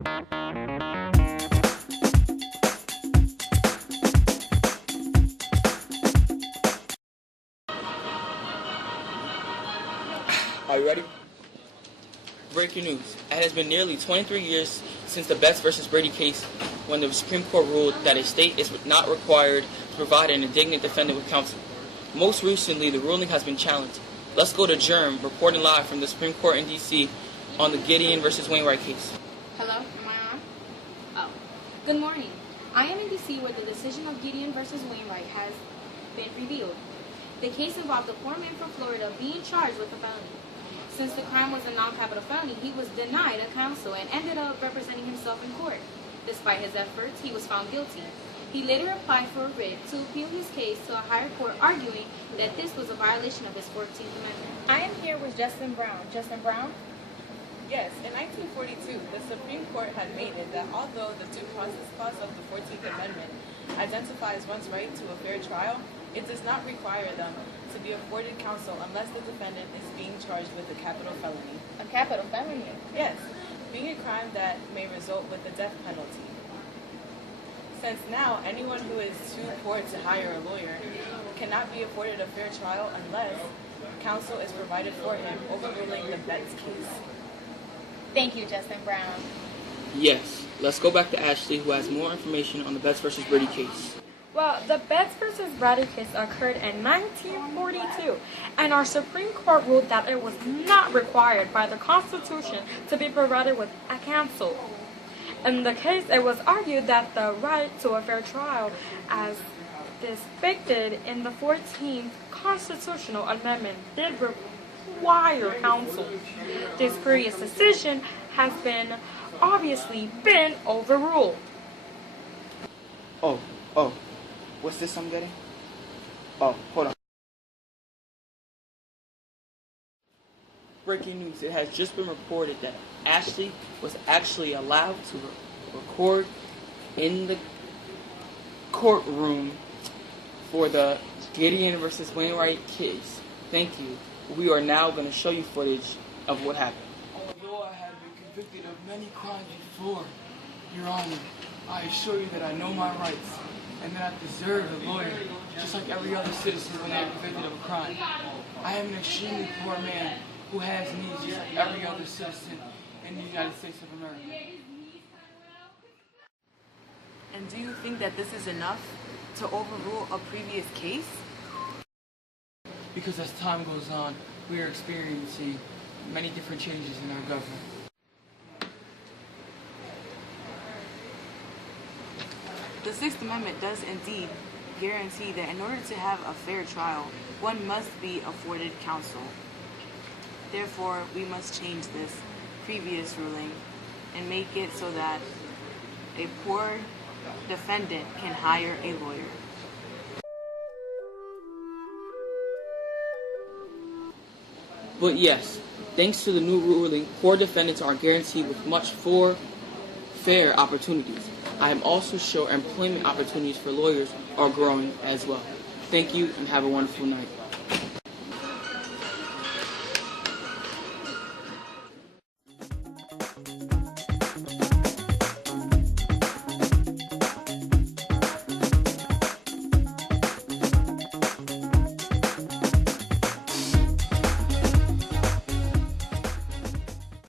Are you ready? Breaking news. It has been nearly 23 years since the Betts versus Brady case when the Supreme Court ruled that a state is not required to provide an indignant defendant with counsel. Most recently, the ruling has been challenged. Let's go to Germ, reporting live from the Supreme Court in D.C. on the Gideon V Wainwright case. Hello, am I on? Oh. Good morning. I am in D.C. where the decision of Gideon V Wainwright has been revealed. The case involved a poor man from Florida being charged with a felony. Since the crime was a non-capital felony, he was denied a counsel and ended up representing himself in court. Despite his efforts, he was found guilty. He later applied for a writ to appeal his case to a higher court, arguing that this was a violation of his 14th Amendment. I am here with Justin Brown. Justin Brown? Yes, in 1942, the Supreme Court had made it that although the Due Process Clause of the 14th Amendment identifies one's right to a fair trial, it does not require them to be afforded counsel unless the defendant is being charged with a capital felony. A capital felony? Yes, being a crime that may result with the death penalty. Since now anyone who is too poor to hire a lawyer cannot be afforded a fair trial unless counsel is provided for him, overruling the Betts case. Thank you, Justin Brown. Yes, let's go back to Ashley, who has more information on the Betts versus Brady case. Well, the Betts versus Brady case occurred in 1942, and our Supreme Court ruled that it was not required by the Constitution to be provided with a counsel. In the case, it was argued that the right to a fair trial, as depicted in the 14th Constitutional Amendment, did require counsel. This previous decision has obviously been overruled. Oh. What's this I'm getting? Oh, hold on. Breaking news. It has just been reported that Ashley was actually allowed to record in the courtroom for the Gideon versus Wainwright case. Thank you. We are now going to show you footage of what happened. Although I have been convicted of many crimes before, Your Honor, I assure you that I know my rights and that I deserve a lawyer, just like every other citizen when they are convicted of a crime. I am an extremely poor man who has needs just like every other citizen in the United States of America. And do you think that this is enough to overrule a previous case? Because as time goes on, we are experiencing many different changes in our government. The Sixth Amendment does indeed guarantee that in order to have a fair trial, one must be afforded counsel. Therefore, we must change this previous ruling and make it so that a poor defendant can hire a lawyer. But yes, thanks to the new ruling, poor defendants are guaranteed with much fair opportunities. I am also sure employment opportunities for lawyers are growing as well. Thank you and have a wonderful night.